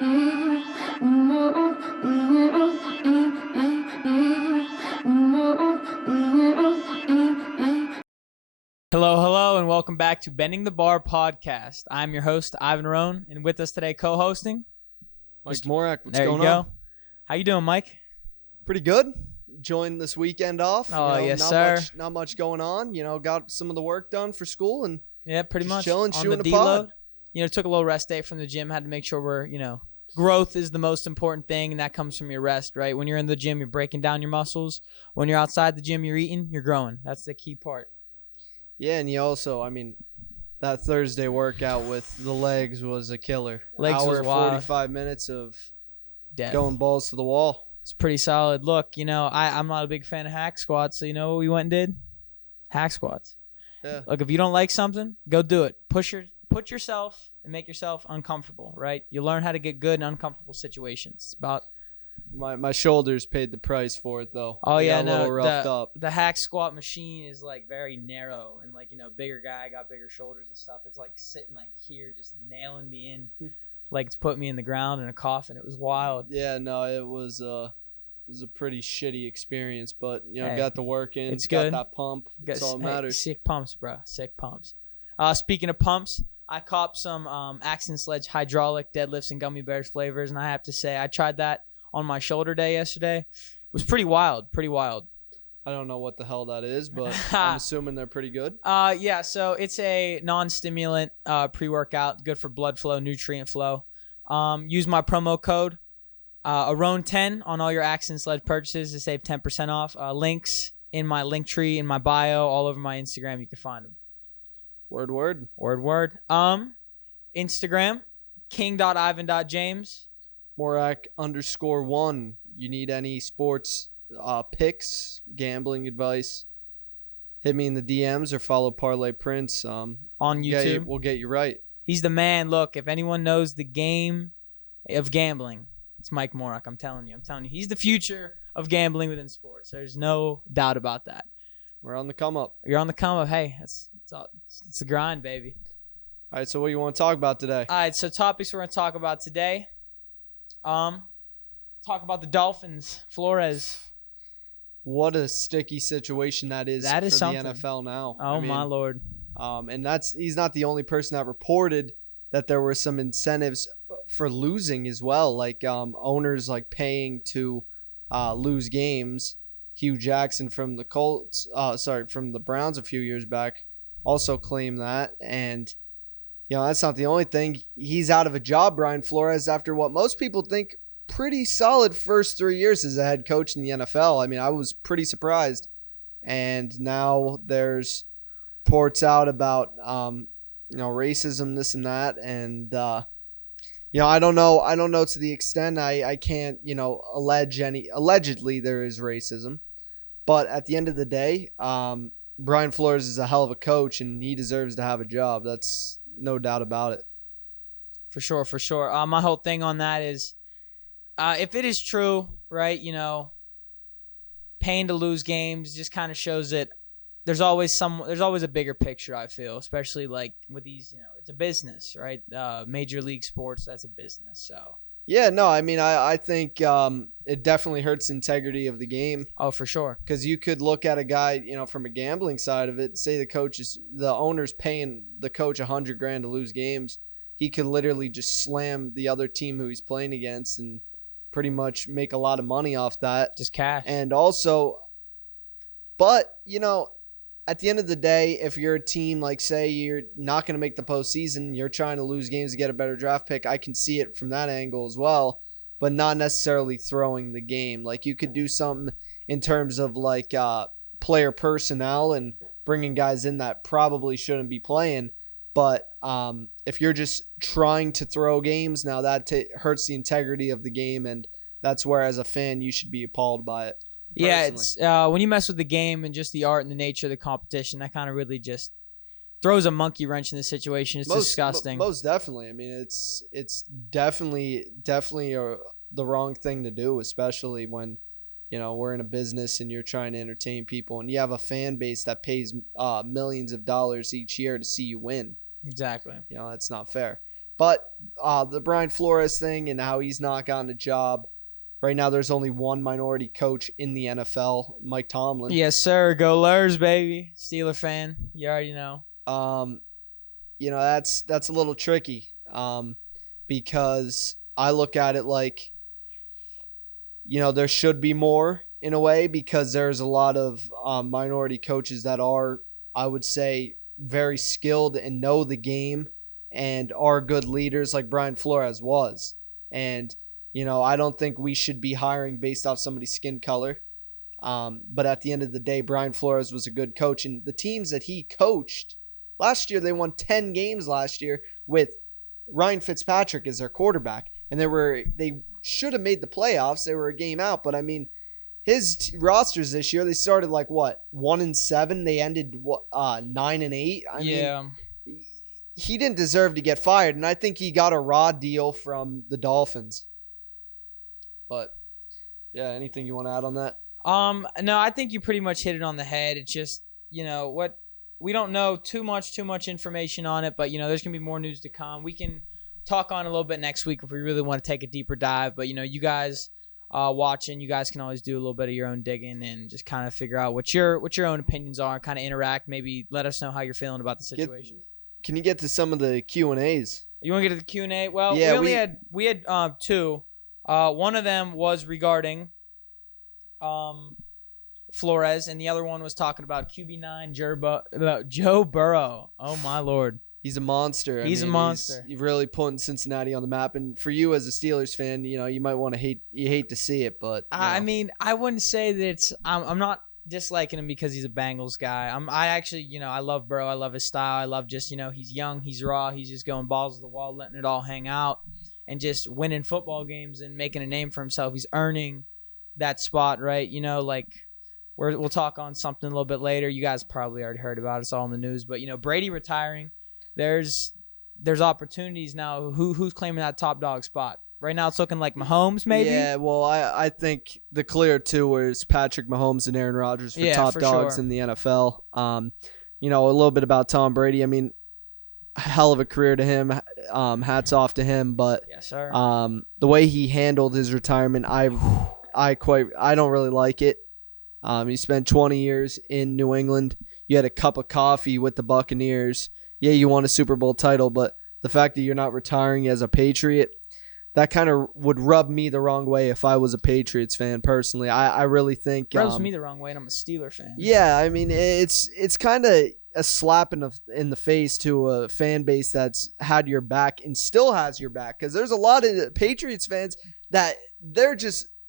Hello, and welcome back to Bending the Bar podcast. I'm your host, Ivan Roan, and with us today, co-hosting, Mike Morak. What's there going you go. on? How you doing, Mike? Pretty good. Joined this weekend off. Oh, yes, sir. Not much going on. Got some of the work done for school and Yeah, pretty just much. chilling, On chewing the the pod. deload. Took a little rest day from the gym. Had to make sure we're, growth is the most important thing, and that comes from your rest, right? When you're in the gym, you're breaking down your muscles. When you're outside the gym, you're eating, you're growing. That's the key part. Yeah, and you also, that Thursday workout with the legs was a killer. Legs Hour, was wild. 45 minutes of Death. going balls to the wall. It's pretty solid. Look, I'm not a big fan of hack squats, so you know what we went and did? Hack squats. Yeah. Look, if you don't like something, go do it. Put yourself and make yourself uncomfortable, right? You learn how to get good in uncomfortable situations. It's about My shoulders paid the price for it, though. Oh, They yeah, got a little roughed up. the hack squat machine is like very narrow, and bigger guy got bigger shoulders and stuff. It's like sitting like here, just nailing me in, like it's put me in the ground in a coffin. It was wild. Yeah, no, it was a pretty shitty experience, but Hey, got the work in. it's got good. that pump. That's all that matters. Sick pumps, bro. Sick pumps. Speaking of pumps, I copped some Axe Sledge hydraulic deadlifts and gummy bears flavors, and I have to say I tried that on my shoulder day yesterday. It was pretty wild. Pretty wild. I don't know what the hell that is, but I'm assuming they're pretty good. Yeah, so it's a non-stimulant pre-workout, good for blood flow, nutrient flow. Use my promo code AROAN10 on all your Axe Sledge purchases to save 10% off. Links in my link tree, in my bio, all over my Instagram. You can find them. Word. Word. Instagram, king.ivan.james. Morak_1. You need any sports picks, gambling advice, hit me in the DMs or follow Parlay Prince. On YouTube. We'll get you right. He's the man. Look, if anyone knows the game of gambling, it's Mike Morak. I'm telling you. He's the future of gambling within sports. There's no doubt about that. We're on the come up. You're on the come up. Hey, it's the grind, baby. All right, so what do you want to talk about today? All right, so topics we're going to talk about today. Talk about the Dolphins, Flores. What a sticky situation that is for something. the NFL now. Oh, my Lord. And he's not the only person that reported that there were some incentives for losing as well, like owners like paying to lose games. Hugh Jackson from the from the Browns a few years back also claimed that. And, that's not the only thing. He's out of a job, Brian Flores, after what most people think pretty solid first 3 years as a head coach in the NFL. I was pretty surprised. And now there's reports out about, racism, this and that. And, I don't know to the extent I can't, allegedly there is racism. But at the end of the day, Brian Flores is a hell of a coach and he deserves to have a job. That's no doubt about it. For sure. My whole thing on that is, if it is true, right, paying to lose games just kind of shows that there's always a bigger picture, I feel, especially like with these, it's a business, right? Major league sports, that's a business. So yeah, no, I think it definitely hurts the integrity of the game. Oh, for sure. Because you could look at a guy, from a gambling side of it, say the owner's paying the coach $100,000 to lose games. He could literally just slam the other team who he's playing against and pretty much make a lot of money off that. Just cash. And also, but, at the end of the day, if you're a team, like say you're not going to make the postseason, you're trying to lose games to get a better draft pick, I can see it from that angle as well, but not necessarily throwing the game. Like you could do something in terms of like player personnel and bringing guys in that probably shouldn't be playing. But if you're just trying to throw games, now that hurts the integrity of the game, and that's where as a fan you should be appalled by it. Yeah, it's when you mess with the game and just the art and the nature of the competition, that kind of really just throws a monkey wrench in the situation. It's disgusting. Most definitely. It's definitely the wrong thing to do, especially when we're in a business and you're trying to entertain people and you have a fan base that pays millions of dollars each year to see you win. Exactly. That's not fair. But the Brian Flores thing and how he's not gotten a job. Right now, there's only one minority coach in the NFL, Mike Tomlin. Yes, sir. Go Lurs, baby. Steeler fan. You already know. That's a little tricky because I look at it like, there should be more in a way because there's a lot of minority coaches that are, I would say, very skilled and know the game and are good leaders like Brian Flores was. And, I don't think we should be hiring based off somebody's skin color. But at the end of the day, Brian Flores was a good coach. And the teams that he coached last year, they won 10 games last year with Ryan Fitzpatrick as their quarterback. And they should have made the playoffs. They were a game out. But, I mean, his rosters this year, they started 1-7. They ended 9-8. I mean, he didn't deserve to get fired. And I think he got a raw deal from the Dolphins. But, yeah, anything you want to add on that? No, I think you pretty much hit it on the head. It's just, what we don't know too much information on it, but there's gonna be more news to come. We can talk on a little bit next week if we really want to take a deeper dive. But you guys watching, you guys can always do a little bit of your own digging and just kind of figure out what your own opinions are, kind of interact. Maybe let us know how you're feeling about the situation. Can you get to some of the Q&As? You want to get to the Q&A? Well, yeah, we had two. One of them was regarding Flores, and the other one was talking about QB9 Joe Burrow. Oh my Lord, he's a monster. He's a monster. He's really putting Cincinnati on the map. And for you as a Steelers fan, you might want to hate to see it, but I mean, I wouldn't say that it's. I'm not disliking him because he's a Bengals guy. I actually, I love Burrow. I love his style. I love just, he's young, he's raw, he's just going balls to the wall, letting it all hang out, and just winning football games and making a name for himself. He's earning that spot, right? We'll talk on something a little bit later. You guys probably already heard about it. It's all in the news. But, Brady retiring, there's opportunities now. Who's claiming that top dog spot? Right now it's looking like Mahomes, maybe? Yeah, well, I think the clear two is Patrick Mahomes and Aaron Rodgers for top dogs in the NFL. A little bit about Tom Brady. I mean, hell of a career to him. Hats off to him. But yes, sir. The way he handled his retirement, I don't really like it. He spent 20 years in New England. You had a cup of coffee with the Buccaneers. Yeah, you won a Super Bowl title, but the fact that you're not retiring as a Patriot, that kind of would rub me the wrong way if I was a Patriots fan personally. I really think rubs me the wrong way, and I'm a Steeler fan. Yeah, I mean it's kind of a slap in the face to a fan base that's had your back and still has your back, because there's a lot of Patriots fans that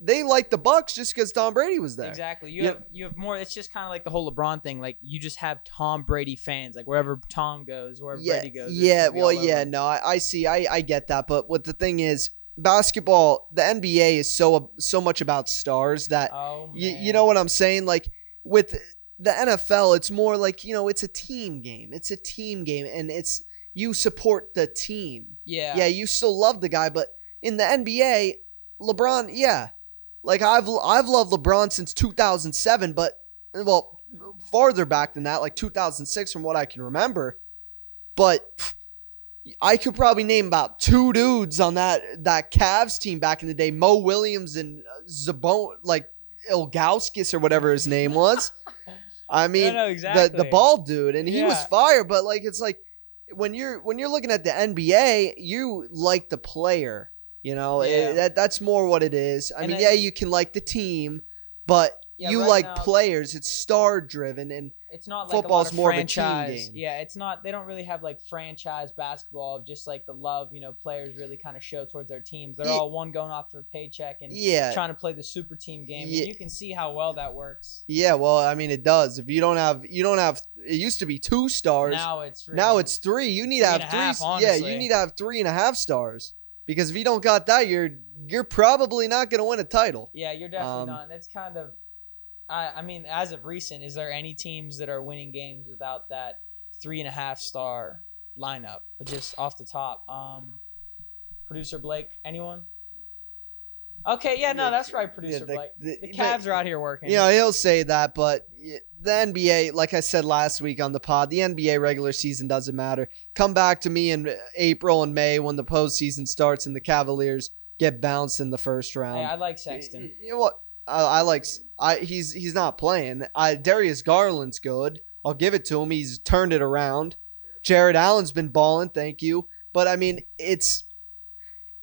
they like the Bucs just because Tom Brady was there. Exactly. You have more. It's just kind of like the whole LeBron thing. Like, you just have Tom Brady fans. Like, wherever Tom goes, wherever Brady goes. Yeah. Well, yeah. No, I see. I get that. But what the thing is, basketball, the NBA is so much about stars that you know what I'm saying. Like, with the NFL, it's more like, it's a team game. It's a team game, and you support the team. Yeah. Yeah. You still love the guy, but in the NBA, LeBron, yeah. Like, I've loved LeBron since 2007, but, well, farther back than that, like 2006 from what I can remember. But I could probably name about two dudes on that Cavs team back in the day, Mo Williams and Ilgauskas or whatever his name was. I mean, exactly. the bald dude, and he was fire, but it's like when you're looking at the NBA, you like the player. That's more what it is. I mean, you can like the team, but you like players. It's star driven, and it's not like football's more franchise. of a team game. Yeah, it's not. They don't really have like franchise basketball of just like the love players really kind of show towards their teams. They're all one going off their paycheck and trying to play the super team game. And you can see how well that works. Yeah, well, I mean, it does. If you don't have. It used to be 2 stars. Now it's 3. You need to have 3. Yeah, you need to have 3.5 stars. Because if you don't got that, you're probably not going to win a title. Yeah, you're definitely not. That's kind of, I mean, as of recent, is there any teams that are winning games without that 3.5 star lineup? Just off the top, producer Blake, anyone? Okay, yeah, no, that's right, producer the- Blake. the- The Cavs are out here working. You know, he'll say that, but the NBA, like I said last week on the pod, the NBA regular season doesn't matter. Come back to me in April and May when the postseason starts and the Cavaliers get bounced in the first round. Hey, I like Sexton. You know what? He's not playing. Darius Garland's good. I'll give it to him. He's turned it around. Jared Allen's been balling. Thank you. But I mean, is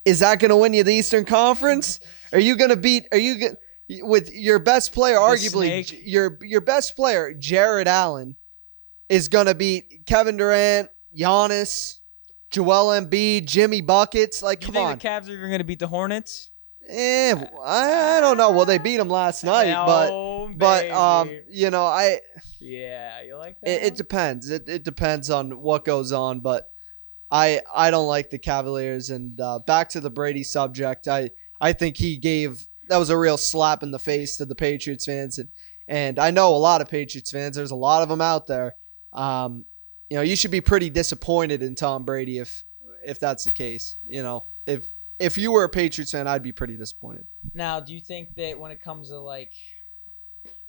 that going to win you the Eastern Conference? Are you going to with your best player, arguably your best player, Jared Allen, is going to beat Kevin Durant, Giannis, Joel Embiid, Jimmy Buckets? Like, come on. You think the Cavs are even going to beat the Hornets? I don't know. Well, they beat them last night, but you know, yeah, you like that? It depends. It depends on what goes on, but I don't like the Cavaliers. And back to the Brady subject, I think that was a real slap in the face to the Patriots fans, and I know a lot of Patriots fans. There's a lot of them out there. You know, you should be pretty disappointed in Tom Brady if that's the case. You know, if you were a Patriots fan, I'd be pretty disappointed. Now, do you think that when it comes to like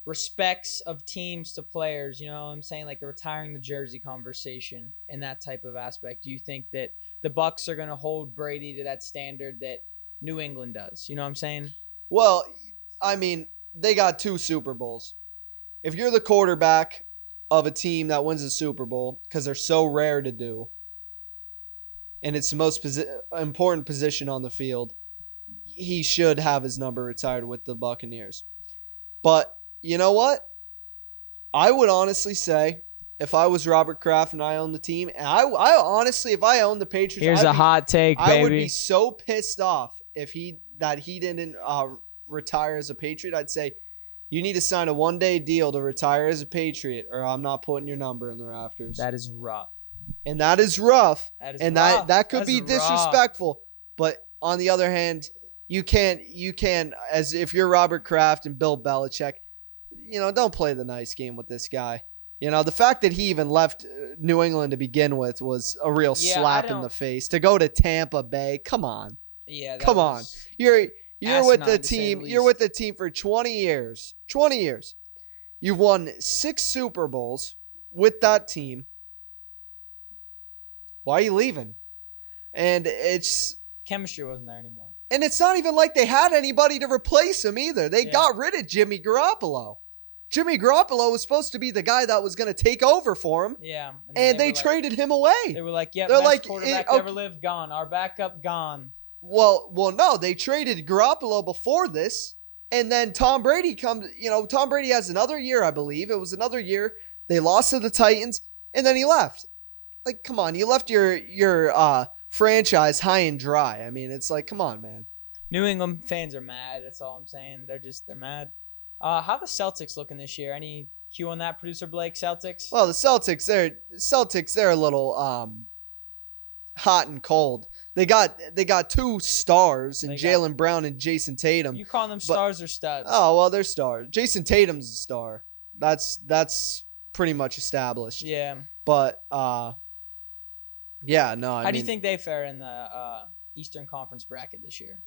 respects of teams to players, you know what I'm saying, like the retiring the jersey conversation and that type of aspect, do you think that the Bucs are going to hold Brady to that standard that New England does? You know what I'm saying? Well, I mean, they got 2 Super Bowls. If you're the quarterback of a team that wins a Super Bowl, because they're so rare to do, and it's the most important position on the field, he should have his number retired with the Buccaneers. But you know what? I would honestly say, if I was Robert Kraft and I owned the team, and I honestly, if I owned the Patriots, here's a hot take, baby. I would be so pissed off if he didn't retire as a Patriot. I'd say, you need to sign a 1-day deal to retire as a Patriot, or I'm not putting your number in the rafters. That is rough. And that is rough. That could be disrespectful. But on the other hand, you can't, as if you're Robert Kraft and Bill Belichick, you know, don't play the nice game with this guy. You know, the fact that he even left New England to begin with was a real slap in the face. To go to Tampa Bay, come on. Yeah, come on. You're with the team. You're with the team for 20 years. 20 years. You've won 6 Super Bowls with that team. Why are you leaving? And it's chemistry wasn't there anymore. And it's not even like they had anybody to replace him either. They got rid of Jimmy Garoppolo. Jimmy Garoppolo was supposed to be the guy that was going to take over for him. Yeah. And they traded him away. They were like, best quarterback ever lived, gone. Our backup, gone. Well, no, they traded Garoppolo before this. And then Tom Brady comes, you know, Tom Brady has another year, I believe. It was another year. They lost to the Titans, and then he left. Like, come on, you left your franchise high and dry. I mean, it's like, come on, man. New England fans are mad. That's all I'm saying. They're mad. How the Celtics looking this year? Any cue on that, producer Blake? Celtics? Well, the Celtics, they're a little hot and cold. They got 2 stars in Jaylen Brown and Jason Tatum. You call them stars or studs? Oh, well, they're stars. Jason Tatum's a star. That's pretty much established. Yeah. But yeah, no. How do you think they fare in the Eastern Conference bracket this year?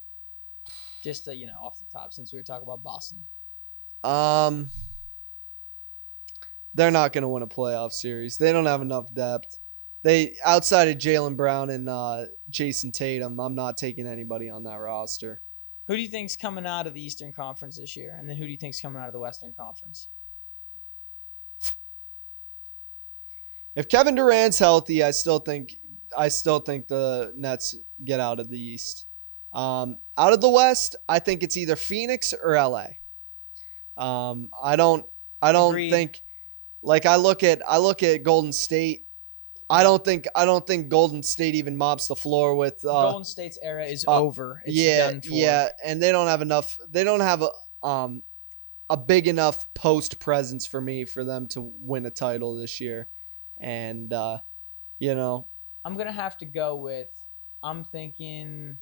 Just off the top, since we were talking about Boston. They're not going to win a playoff series. They don't have enough depth. They outside of Jaylen Brown and Jason Tatum, I'm not taking anybody on that roster. Who do you think's coming out of the Eastern Conference this year? And then who do you think's coming out of the Western Conference? If Kevin Durant's healthy, I still think the Nets get out of the East. Out of the West, I think it's either Phoenix or LA. I don't think, like, I look at Golden State. I don't think Golden State even mops the floor with Golden State's era is over. It's done for. Yeah, and they don't have enough. They don't have a big enough post presence for me for them to win a title this year. And I'm gonna have to go with. I'm thinking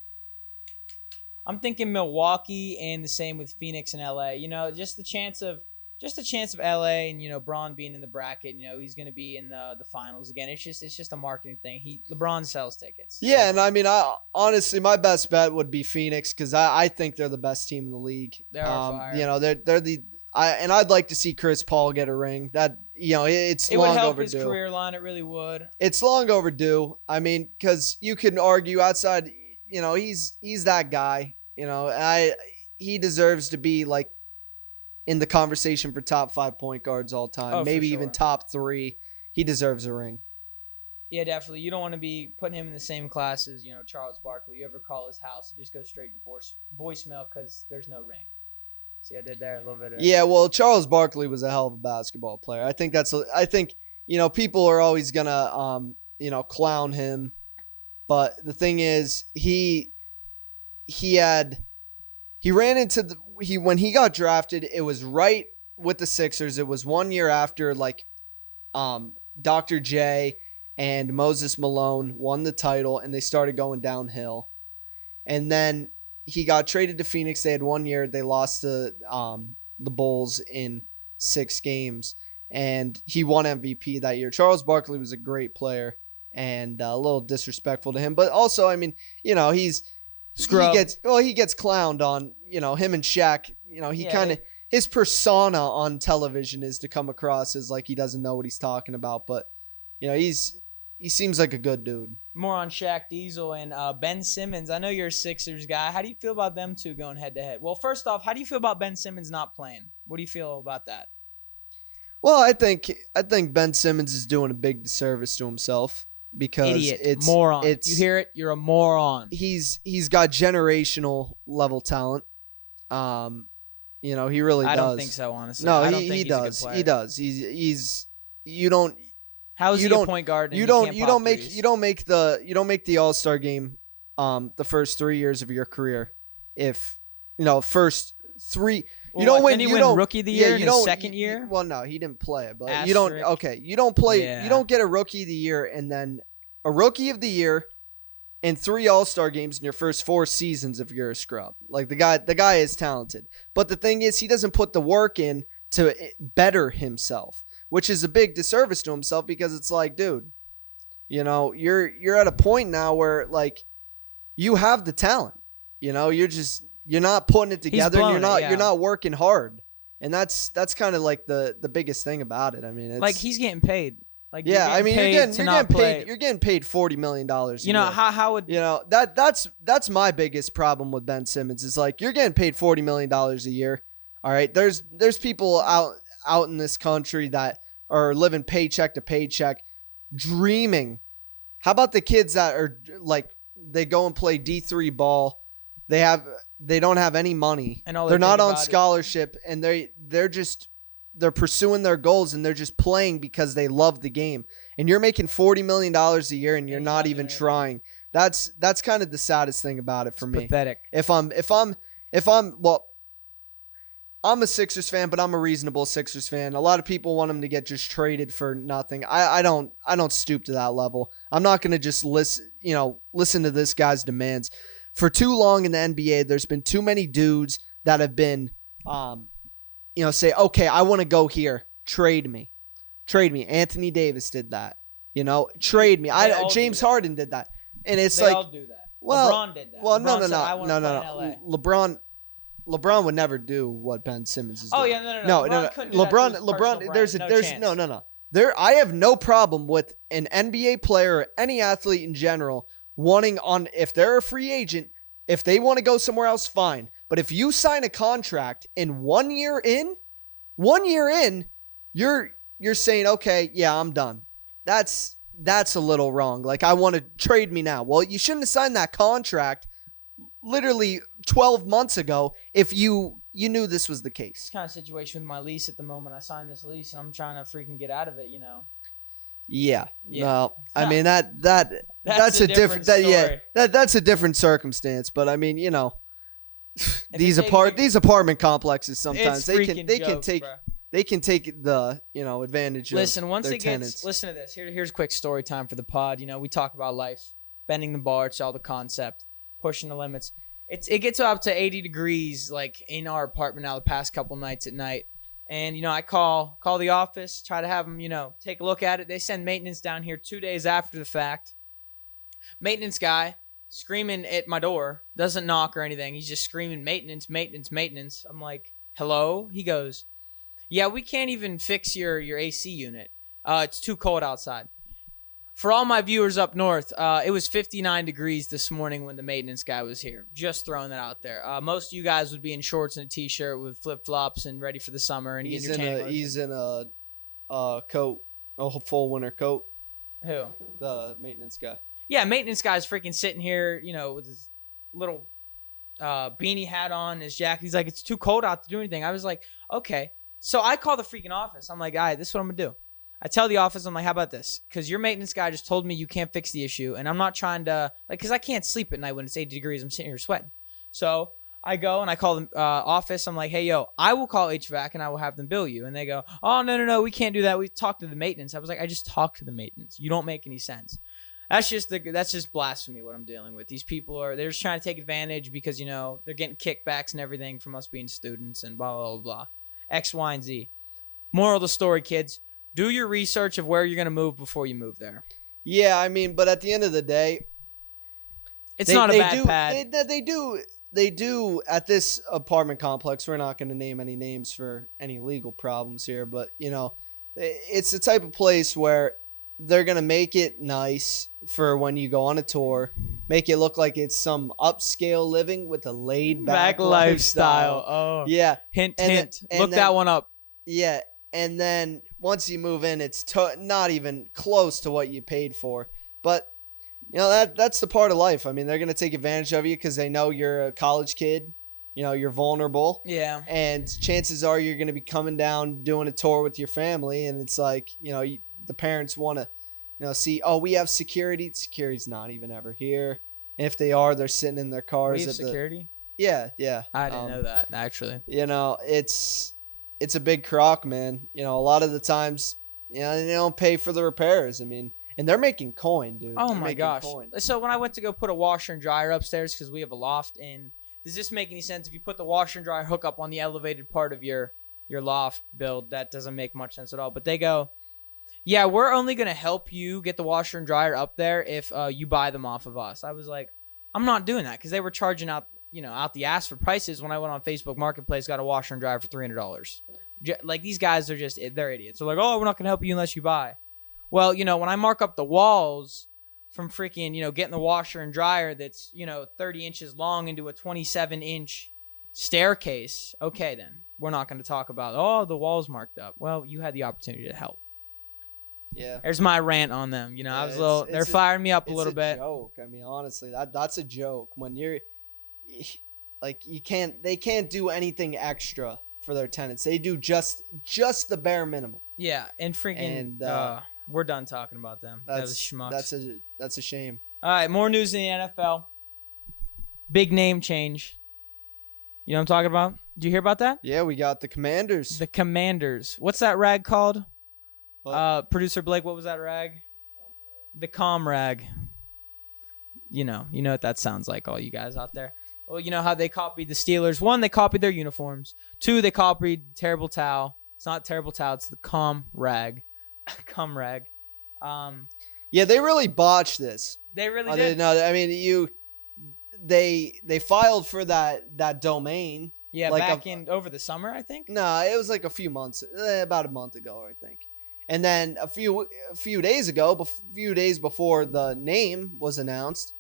Milwaukee, and the same with Phoenix and LA. You know, just the chance of just a chance of LA and, Braun being in the bracket, he's going to be in the finals again. It's just a marketing thing. LeBron sells tickets. Yeah, and I mean, honestly, my best bet would be Phoenix because I think they're the best team in the league. They're fire. They're the and I'd like to see Chris Paul get a ring. That it's it long would help overdue. his career line. It really would. It's long overdue. I mean, because you can argue outside. He's that guy. He deserves to be like in the conversation for top 5 point guards all time. Oh, Maybe for even sure. top 3. He deserves a ring. Yeah, definitely. You don't want to be putting him in the same class as, Charles Barkley. You ever call his house and just go straight to voicemail because there's no ring. See, I did there a little bit. Yeah, well, Charles Barkley was a hell of a basketball player. I think people are always gonna clown him, but the thing is, when he got drafted, it was right with the Sixers. It was 1 year after Dr. J and Moses Malone won the title and they started going downhill. And then he got traded to Phoenix. They had 1 year. They lost to the Bulls in 6 games and he won MVP that year. Charles Barkley was a great player and a little disrespectful to him, but also, I mean, he gets clowned on, him and Shaq, his persona on television is to come across as like he doesn't know what he's talking about, but he seems like a good dude. More on Shaq Diesel and Ben Simmons. I know you're a Sixers guy. How do you feel about them two going head to head? Well, first off, how do you feel about Ben Simmons not playing? What do you feel about that? Well, I think Ben Simmons is doing a big disservice to himself. Because Idiot, moron. You hear it? You're a moron. He's got generational level talent. He really does. I don't think so, honestly. No, I don't think he he's a good does. player. He does. He's you don't. How is he a point guard? And you don't make the All-Star game the first 3 years of your career. If first 3 you don't win. Didn't he you win don't Rookie of the Year in his second year. year? Well, no, he didn't play it, but Asterisk. you don't. Okay, you don't play. Yeah. You don't get a Rookie of the Year and then a Rookie of the Year and 3 All-Star games in your first 4 seasons if you're a scrub. Like the guy is talented, but the thing is, he doesn't put the work in to better himself, which is a big disservice to himself because it's like, dude, you're at a point now where like you have the talent, you're not putting it together and you're not working hard. And that's kind of like the biggest thing about it. I mean, it's like he's getting paid. Like yeah, I mean, you're getting paid $40 million. How would that's my biggest problem with Ben Simmons is like you're getting paid $40 million a year. All right, there's people out in this country that are living paycheck to paycheck, dreaming. How about the kids that are like they go and play D3 ball? They don't have any money. And they're not on scholarship, and they're pursuing their goals and they're just playing because they love the game. And you're making $40 million a year and you're not even trying. That's kind of the saddest thing about it for me. Pathetic. I'm a Sixers fan, but I'm a reasonable Sixers fan. A lot of people want him to get just traded for nothing. I don't stoop to that level. I'm not going to just listen to this guy's demands. For too long in the NBA, there's been too many dudes that have been say, okay, I want to go here. Trade me. Anthony Davis did that. Trade me. James Harden did that. And it's they all do that. Well, LeBron did that. Well, LeBron no. LeBron would never do what Ben Simmons is doing. Oh yeah, no. LeBron. I have no problem with an NBA player or any athlete in general wanting if they're a free agent, if they want to go somewhere else, fine. But if you sign a contract and 1 year in, you're saying, okay, yeah, I'm done. That's a little wrong. Like, I want to trade me now. Well, you shouldn't have signed that contract literally 12 months ago if you knew this was the case. It's kind of situation with my lease at the moment. I signed this lease and I'm trying to freaking get out of it, Yeah. Well, I mean that's a different story. That's a different circumstance, but I mean, these apartment complexes sometimes they can take the advantage Listen, of once their it tenants. gets listen to this. Here's a quick story time for the pod. We talk about life, bending the bar, it's all the concept, pushing the limits. It gets up to 80 degrees like in our apartment now the past couple nights at night. And, I call the office, try to have them, take a look at it. They send maintenance down here 2 days after the fact. Maintenance guy screaming at my door, doesn't knock or anything. He's just screaming maintenance, maintenance, maintenance. I'm like, hello? He goes, yeah, we can't even fix your AC unit. It's too cold outside. For all my viewers up north, it was 59 degrees this morning when the maintenance guy was here. Just throwing that out there. Most of you guys would be in shorts and a t-shirt with flip-flops and ready for the summer and he's getting your tan. He's in a coat, a full winter coat. Who? The maintenance guy. Yeah, maintenance guy's freaking sitting here, with his little beanie hat on, his jacket. He's like, it's too cold out to do anything. I was like, okay. So I call the freaking office. I'm like, all right, this is what I'm going to do. I tell the office, I'm like, how about this? Because your maintenance guy just told me you can't fix the issue, and I'm not trying to, because I can't sleep at night when it's 80 degrees. I'm sitting here sweating. So I go and I call the office. I'm like, hey, yo, I will call HVAC and I will have them bill you. And they go, oh, no, we can't do that. We talked to the maintenance. I was like, I just talked to the maintenance. You don't make any sense. That's just blasphemy what I'm dealing with. These people they're just trying to take advantage because, they're getting kickbacks and everything from us being students and blah, blah, blah, blah. X, Y, and Z. Moral of the story, kids. Do your research of where you're going to move before you move there. Yeah, I mean, but at the end of the day, it's not a bad pad. They do at this apartment complex. We're not going to name any names for any legal problems here, but it's the type of place where they're going to make it nice for when you go on a tour, make it look like it's some upscale living with a laid back lifestyle. Oh, yeah. Hint. Look that one up. Yeah. And then once you move in, it's not even close to what you paid for. But, that's the part of life. I mean, they're going to take advantage of you because they know you're a college kid. You're vulnerable. Yeah. And chances are you're going to be coming down doing a tour with your family. And it's like, the parents want to, see, oh, we have security. Security's not even ever here. And if they are, they're sitting in their cars. We have security? Yeah. I didn't know that, actually. It's a big crock, man. A lot of the times, they don't pay for the repairs. I mean, and they're making coin, dude. Oh my gosh. So when I went to go put a washer and dryer upstairs, because we have a loft, and does this make any sense? If you put the washer and dryer hookup on the elevated part of your loft build, that doesn't make much sense at all. But they go, yeah, we're only going to help you get the washer and dryer up there if you buy them off of us. I was like, I'm not doing that, because they were charging out the ass for prices when I went on Facebook Marketplace, got a washer and dryer for $300. Like, these guys are they're idiots. They're like, oh, we're not going to help you unless you buy. Well, when I mark up the walls from freaking, getting the washer and dryer that's, 30 inches long into a 27-inch staircase, okay, then we're not going to talk about, oh, the wall's marked up. Well, you had the opportunity to help. Yeah. There's my rant on them. I was they're firing me up a little bit. It's a joke. I mean, honestly, that's a joke. When you're like, they can't do anything extra for their tenants. They do just the bare minimum. Yeah, and freaking we're done talking about them. That's a shame. All right, more news in the NFL. Big name change. You know what I'm talking about? Did you hear about that? Yeah, we got the Commanders. The Commanders. What's that rag called? What? Producer Blake, what was that rag? The Com rag. You know what that sounds like, all you guys out there. Well, you know how they copied the Steelers. 1, they copied their uniforms. 2, they copied Terrible Towel. It's not Terrible Towel. It's the Com rag. Com rag. Yeah, they really botched this. They really did. No, I mean, they filed for that domain. Yeah, like over the summer, I think. No, it was like a few months, about a month ago, I think. And then a few days ago, few days before the name was announced,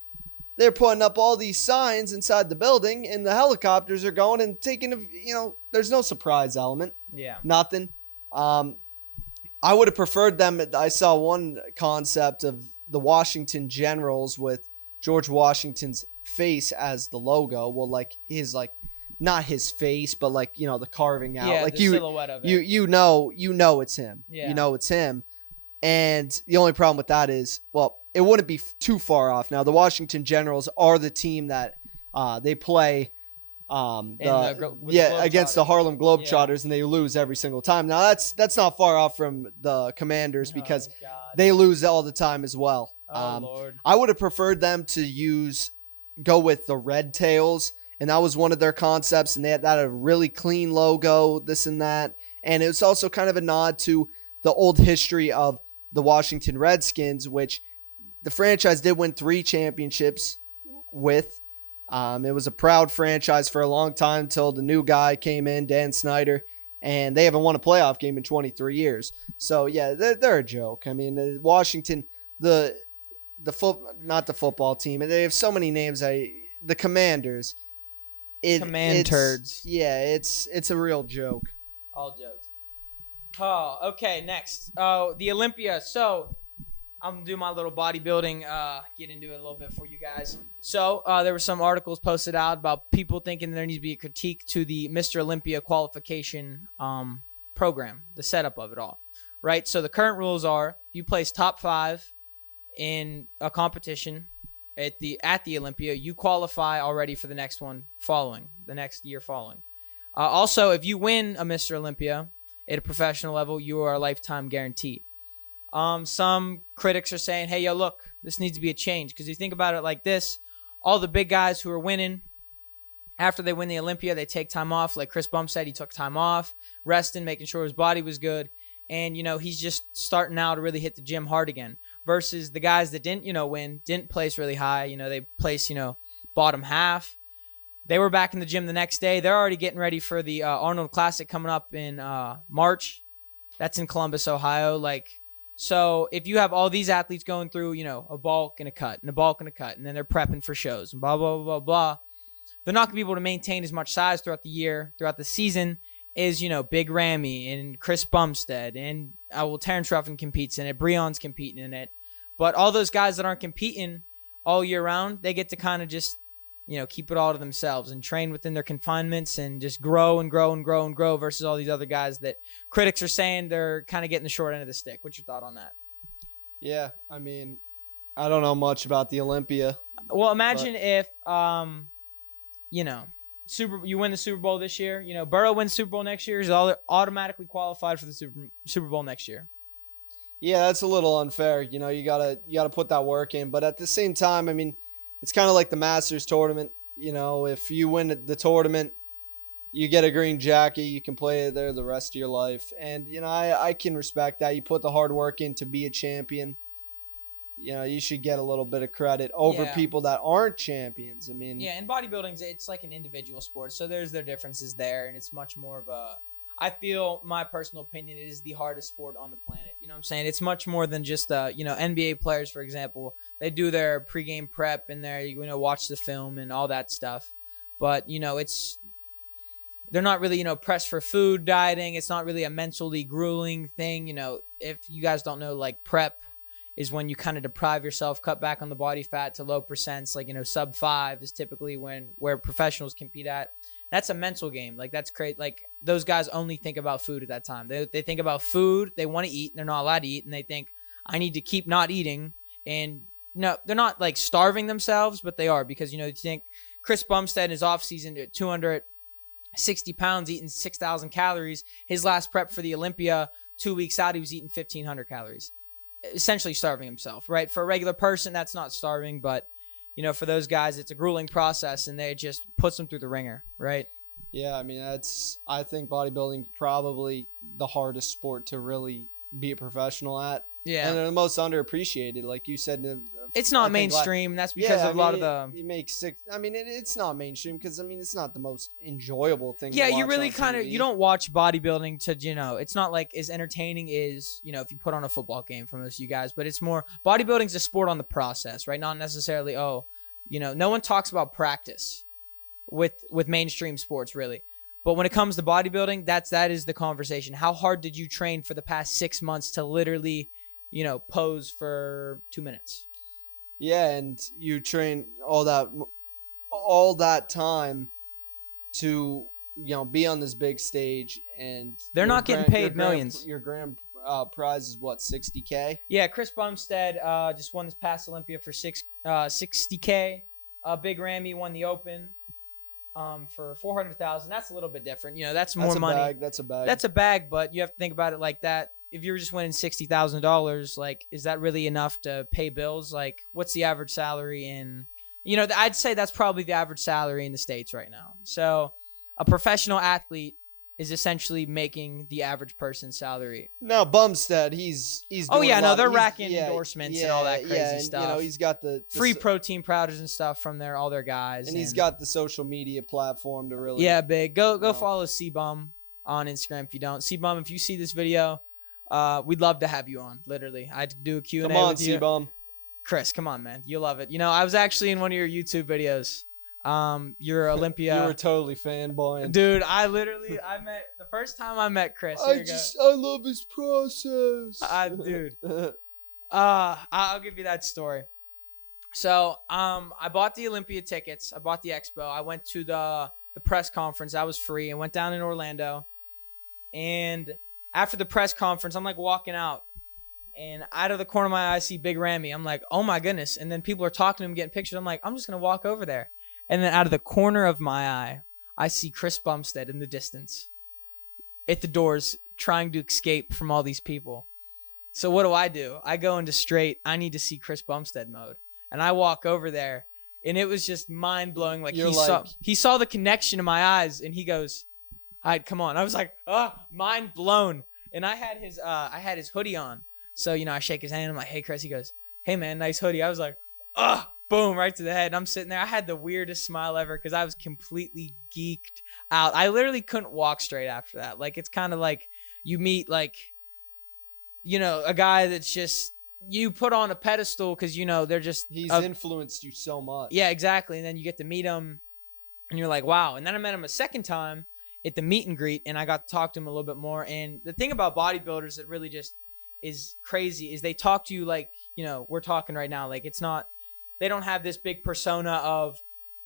they're putting up all these signs inside the building, and the helicopters are going and taking, there's no surprise element. Yeah. Nothing. I would have preferred them. I saw one concept of the Washington Generals with George Washington's face as the logo. Well, like his, not his face, but the carving out. Yeah, like the silhouette of it. You know it's him. Yeah. You know it's him. And the only problem with that is, well, it wouldn't be too far off. Now, the Washington Generals are the team that they play against the Harlem Globetrotters, and they lose every single time. Now, that's not far off from the Commanders because they lose all the time as well. Oh, Lord. I would have preferred them to go with the Red Tails and that was one of their concepts, and they had a really clean logo, this and that. And it was also kind of a nod to the old history of the Washington Redskins, which the franchise did win 3 championships with. It was a proud franchise for a long time until the new guy came in, Dan Snyder, and they haven't won a playoff game in 23 years. So yeah, they're a joke. I mean, Washington, not the football team. They have so many names. The Commanders. Turds. Yeah, it's a real joke. All jokes. Oh, okay. Next, the Olympia. So I'm gonna do my little bodybuilding, get into it a little bit for you guys. So there were some articles posted out about people thinking there needs to be a critique to the Mr. Olympia qualification program, the setup of it all, right? So the current rules are if you place top 5 in a competition at the Olympia, you qualify already for the next year following. Also, if you win a Mr. Olympia at a professional level, you are a lifetime guaranteed. Some critics are saying, hey, yo, look, this needs to be a change. Because you think about it like this, all the big guys who are winning, after they win the Olympia, they take time off. Like Chris Bumstead, he took time off, resting, making sure his body was good. And, he's just starting now to really hit the gym hard again. Versus the guys that didn't, win, didn't place really high. They placed, bottom half. They were back in the gym the next day. They're already getting ready for the Arnold Classic coming up in March. That's in Columbus, Ohio. So if you have all these athletes going through, a bulk and a cut and a bulk and a cut, and then they're prepping for shows and blah, blah, blah, blah, blah, they're not going to be able to maintain as much size throughout the year, throughout the season as, Big Ramy and Chris Bumstead and, Terrence Ruffin competes in it. Breon's competing in it. But all those guys that aren't competing all year round, they get to kind of just, keep it all to themselves and train within their confinements and just grow and grow and grow and grow versus all these other guys that critics are saying they're kind of getting the short end of the stick. What's your thought on that? Yeah, I mean, I don't know much about the Olympia. Well, imagine if, you win the Super Bowl this year. Burrow wins Super Bowl next year. He's automatically qualified for the Super Bowl next year. Yeah, that's a little unfair. You gotta put that work in. But at the same time, I mean, it's kind of like the Masters tournament. If you win the tournament, you get a green jacket. You can play there the rest of your life. And, I can respect that. You put the hard work in to be a champion. You should get a little bit of credit over people that aren't champions. I mean, yeah, in bodybuilding, it's like an individual sport. So there's their differences there. And it's much more of I feel, my personal opinion, it is the hardest sport on the planet. You know what I'm saying? It's much more than just, NBA players, for example. They do their pregame prep and watch the film and all that stuff. But, they're not really, pressed for food, dieting. It's not really a mentally grueling thing. If you guys don't know, prep is when you kind of deprive yourself, cut back on the body fat to low percents. Sub 5 is typically where professionals compete at. That's a mental game. That's great. Those guys only think about food at that time. They think about food. They want to eat. And they're not allowed to eat. And they think, I need to keep not eating. And no, they're not starving themselves, but they are because, you think Chris Bumstead in his offseason at 260 pounds, eating 6,000 calories. His last prep for the Olympia, 2 weeks out, he was eating 1,500 calories. Essentially starving himself, right? For a regular person, that's not starving, but for those guys, it's a grueling process, and it just puts them through the ringer, right? Yeah, I mean, I think bodybuilding is probably the hardest sport to really be a professional at. Yeah. And they're the most underappreciated, like you said. It's not mainstream. That's because of a lot of the... You make it's not mainstream because, it's not the most enjoyable thing Yeah, to watch you really on kind of... TV. You don't watch bodybuilding to, it's not as entertaining as, if you put on a football game for most of you guys, but it's more... Bodybuilding's a sport on the process, right? Not necessarily, no one talks about practice with mainstream sports, really. But when it comes to bodybuilding, that is the conversation. How hard did you train for the past 6 months to literally... pose for 2 minutes. Yeah, and you train all that time to, be on this big stage, and they're not getting paid millions. Your grand prize is what, $60K? Yeah, Chris Bumstead just won this past Olympia for $60K. Big Ramy won the Open for $400,000. That's a little bit different. That's more money. That's a bag. That's a bag, but you have to think about it like that. If you're just winning $60,000, is that really enough to pay bills? What's the average salary in You know, I'd say that's probably the average salary in the States right now. So a professional athlete is essentially making the average person's salary. No, Bumstead, he's Oh doing yeah, a no, lot. they're He's- racking yeah, endorsements yeah, and all that crazy yeah, and, stuff. You know, he's got the Free protein powders and stuff from all their guys. and he's got the social media platform to really. Yeah, big. Go know. follow Cbum on Instagram if you don't. Cbum, if you see this video, we'd love to have you on. Literally, I'd do a Q&A Come on, with you. Cbum. Chris, come on, man, you'll love it. You know, I was actually in one of your YouTube videos. Your Olympia. You were totally fanboying. Dude, met the first time I met Chris. I love his process. Dude. I'll give you that story. So, I bought the Olympia tickets. I bought the expo. I went to the press conference. That was free. I went down in Orlando. And after the press conference, I'm like walking out. And out of the corner of my eye, I see Big Ramy. I'm like, oh my goodness. And then people are talking to him, getting pictures. I'm like, I'm just going to walk over there. And then out of the corner of my eye, I see Chris Bumstead in the distance at the doors trying to escape from all these people. So what do? I go into straight, I need to see Chris Bumstead mode. And I walk over there, and it was just mind-blowing. Like, he saw the connection in my eyes, and he goes, all right, come on. I was like, mind blown. And I had his hoodie on. So, you know, I shake his hand. I'm like, hey, Chris. He goes, hey, man, nice hoodie. I was like, boom, right to the head. And I'm sitting there. I had the weirdest smile ever because I was completely geeked out. I literally couldn't walk straight after that. Like, it's kind of like you meet, like, you know, a guy that's just you put on a pedestal because, you know, they're just. He's influenced you so much. Yeah, exactly. And then you get to meet him and you're like, wow. And then I met him a second time at the meet and greet and I got to talk to him a little bit more. And the thing about bodybuilders that really just is crazy is they talk to you like, you know, we're talking right now. Like, it's not. They don't have this big persona of,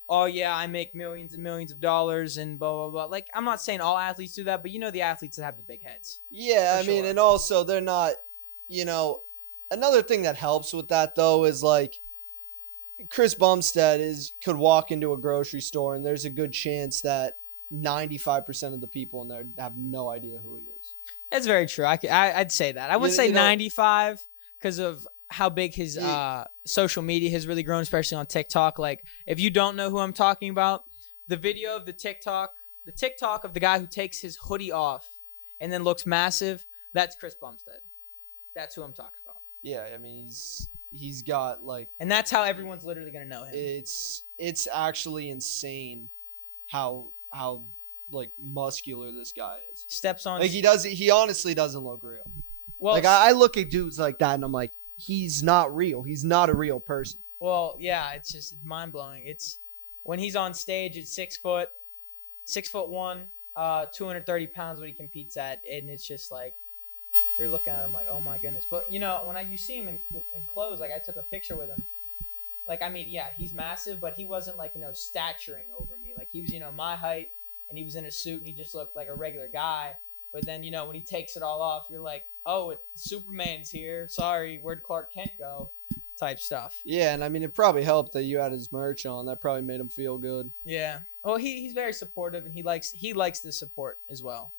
oh, yeah, I make millions and millions of dollars and blah, blah, blah. Like, I'm not saying all athletes do that, but you know the athletes that have the big heads. Yeah, I mean, and also they're not, you know, another thing that helps with that, though, is like Chris Bumstead could walk into a grocery store and there's a good chance that 95% of the people in there have no idea who he is. That's very true. I'd say that. I would say 95 because of how big his social media has really grown, especially on TikTok. Like, if you don't know who I'm talking about, the video of the TikTok of the guy who takes his hoodie off and then looks massive, that's Chris Bumstead. That's who I'm talking about. Yeah, I mean, he's got like, and that's how everyone's literally gonna know him. It's actually insane how like muscular this guy is. Steps on like he honestly doesn't look real. Well, like I look at dudes like that and I'm like, he's not real. He's not a real person. Well, yeah, it's mind blowing. It's when he's on stage at 6 foot, 6'1", 230 pounds, what he competes at, and it's just like you're looking at him like, oh my goodness. But you know, when you see him in clothes, like I took a picture with him. Like, I mean, yeah, he's massive, but he wasn't like, you know, staturing over me. Like, he was, you know, my height, and he was in a suit, and he just looked like a regular guy. But then, you know, when he takes it all off, you're like, oh, Superman's here. Sorry, where'd Clark Kent go? Type stuff. Yeah, and I mean, it probably helped that you had his merch on. That probably made him feel good. Yeah. Well, he's very supportive, and he likes the support as well.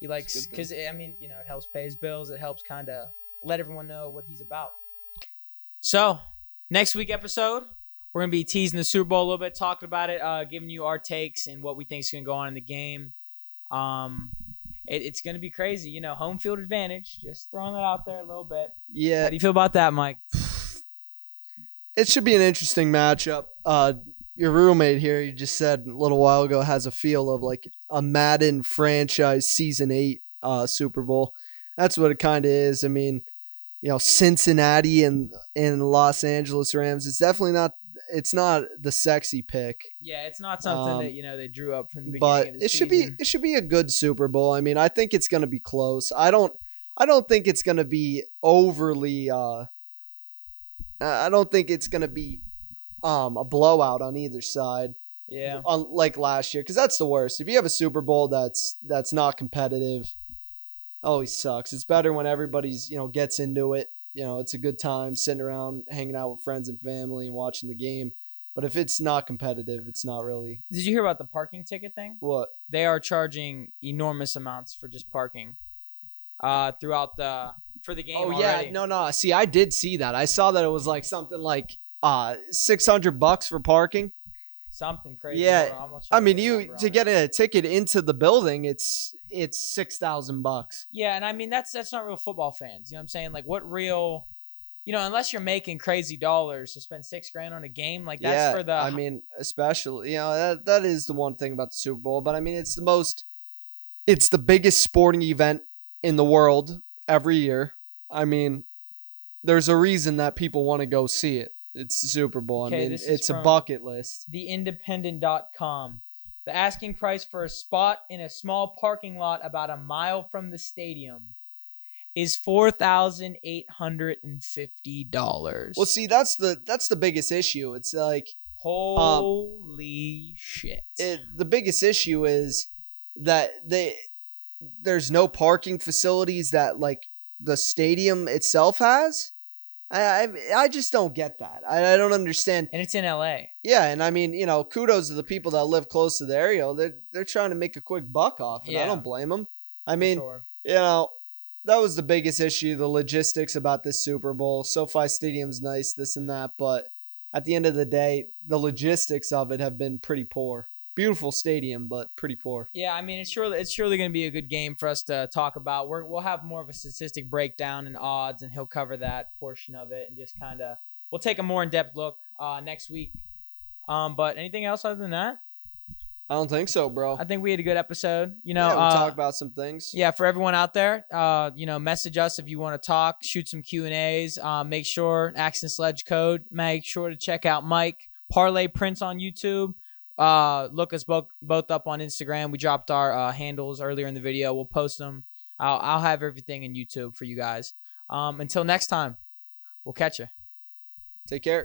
He likes, because, I mean, you know, it helps pay his bills. It helps kind of let everyone know what he's about. So, next week episode, we're going to be teasing the Super Bowl a little bit, talking about it, giving you our takes and what we think is going to go on in the game. It's going to be crazy. You know, home field advantage. Just throwing that out there a little bit. Yeah. How do you feel about that, Mike? It should be an interesting matchup. Your roommate here, you just said a little while ago, has a feel of like a Madden franchise Season 8 Super Bowl. That's what it kind of is. I mean, you know, Cincinnati and Los Angeles Rams. It's definitely not. It's not the sexy pick. Yeah, it's not something that, you know, they drew up from the beginning. But of the it season. should be a good Super Bowl. I mean, I think it's going to be close. I don't think it's going to be overly. I don't think it's going to be a blowout on either side. Yeah. Like last year, because that's the worst. If you have a Super Bowl that's not competitive, always sucks. It's better when everybody's, you know, gets into it. You know, it's a good time sitting around, hanging out with friends and family and watching the game. But if it's not competitive, it's not really. Did you hear about the parking ticket thing? What? They are charging enormous amounts for just parking throughout for the game. Oh, already. yeah. No. See, I did see that. I saw that it was like something like $600 for parking. Something crazy. Yeah, Hold on, I'm gonna I check mean, the you number to on get it. a ticket into the building, it's $6,000. Yeah, and I mean that's not real football fans. You know what I'm saying? Like what real, unless you're making crazy dollars to spend $6,000 on a game, like that's Yeah, for the I mean, especially that is the one thing about the Super Bowl. But I mean, it's the biggest sporting event in the world every year. I mean, there's a reason that people want to go see it. It's the Super Bowl. Okay, I mean, this is it's a from bucket list. theindependent.com. The asking price for a spot in a small parking lot about a mile from the stadium is $4,850. Well, see, that's the biggest issue. It's like holy shit. the biggest issue is that there's no parking facilities that like the stadium itself has. I just don't get that. I don't understand. And it's in LA. Yeah, and I mean, kudos to the people that live close to the area. They're trying to make a quick buck off, and I don't blame them. I mean, sure. That was the biggest issue, the logistics about this Super Bowl. SoFi Stadium's nice, this and that, but at the end of the day, the logistics of it have been pretty poor. Beautiful stadium, but pretty poor. Yeah, I mean, it's surely going to be a good game for us to talk about. We'll have more of a statistic breakdown and odds, and he'll cover that portion of it, and just kind of we'll take a more in-depth look next week. But anything else other than that? I don't think so, bro. I think we had a good episode. We talk about some things. Yeah, for everyone out there, message us if you want to talk, shoot some Q&As. Make sure, Accent Sledge Code. Make sure to check out Mike Parlay Prince on YouTube. Look us both up on Instagram. We dropped our handles earlier in the video. We'll post them. I'll have everything in YouTube for you guys. Until next time, we'll catch you. Take care.